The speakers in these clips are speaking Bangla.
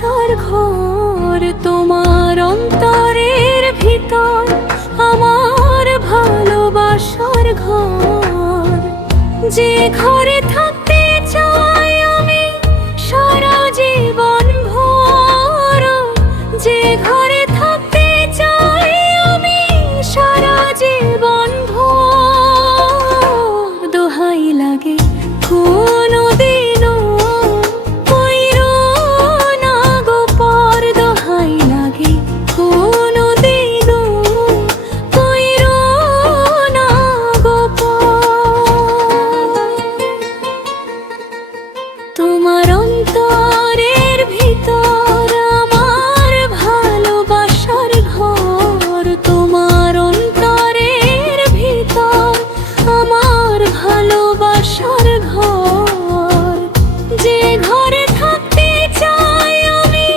ভালোবাসার ঘর তোমার অন্তরের ভিতর, আমার ভালোবাসার ঘর। যে ঘরে থাকতে চাই আমি সারা জীবন ভর, যে ঘরে থাকতে চাই আমি সারা জীবন ভর। দোহাই লাগে কোনদিনও কইরো না গো পর, দোহাই লাগে কোনদিনও কইরো না গো পর। তোমার অন্তরের ভিতর আমার ভালোবাসার ঘর, তোমার অন্তরের ভিতর আমার ভালোবাসার ঘর। যে ঘরে থাকতে চাই আমি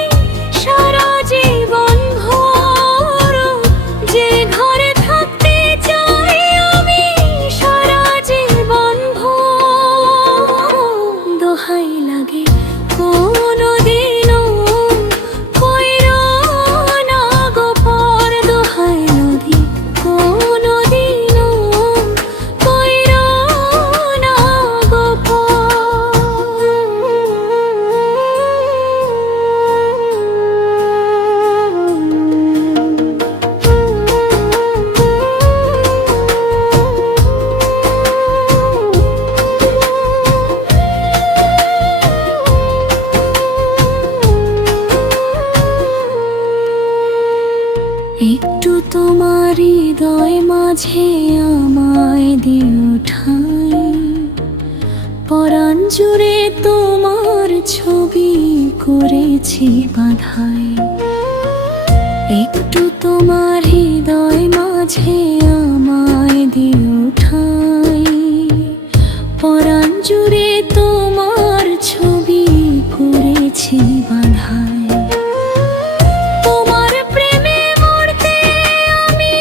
সারা জীবন ভর, যে ঘরে থাকতে চাই আমি সারা জীবন ভর। দোহাই লাগে কোনদিনও কইরো না গো পর, দোহাই লাগে কোনদিনও কইরো না গো একটু তোমার হৃদয় মাঝে আমায় দিও ঠাঁই, পরাণ জুড়ে তোমার ছবি করেছি বাঁধাই। একটু তোমার হৃদয় মাঝে আমায় দিও ঠাঁই, পরাণ জুড়ে তোমার ছবি করেছি বাঁধাই। তোমার প্রেমে মরতে আমি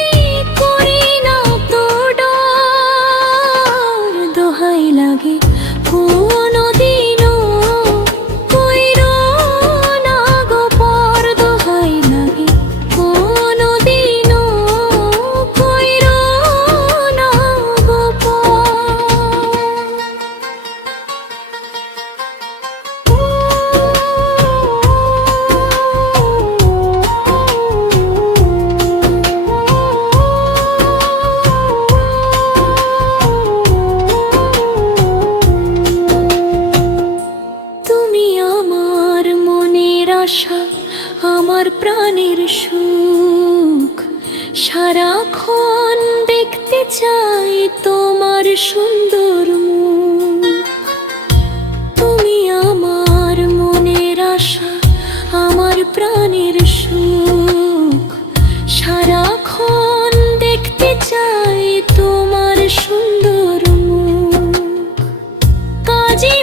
করি না তো ডর, দোহাই লাগে কোনদিনও কইরো না গো পর, দোহাই লাগে কোনদিনও কইরো না গো তুমি আমার মনের আশা, আমার প্রাণের সুখ, সারাক্ষণ দেখতে চাই তোমার সুন্দর মুখ। তুমি আমার মনের আশা, আমার প্রাণের সুখ, সারাক্ষণ দেখতে চাই তোমার সুন্দর মুখ। কাজী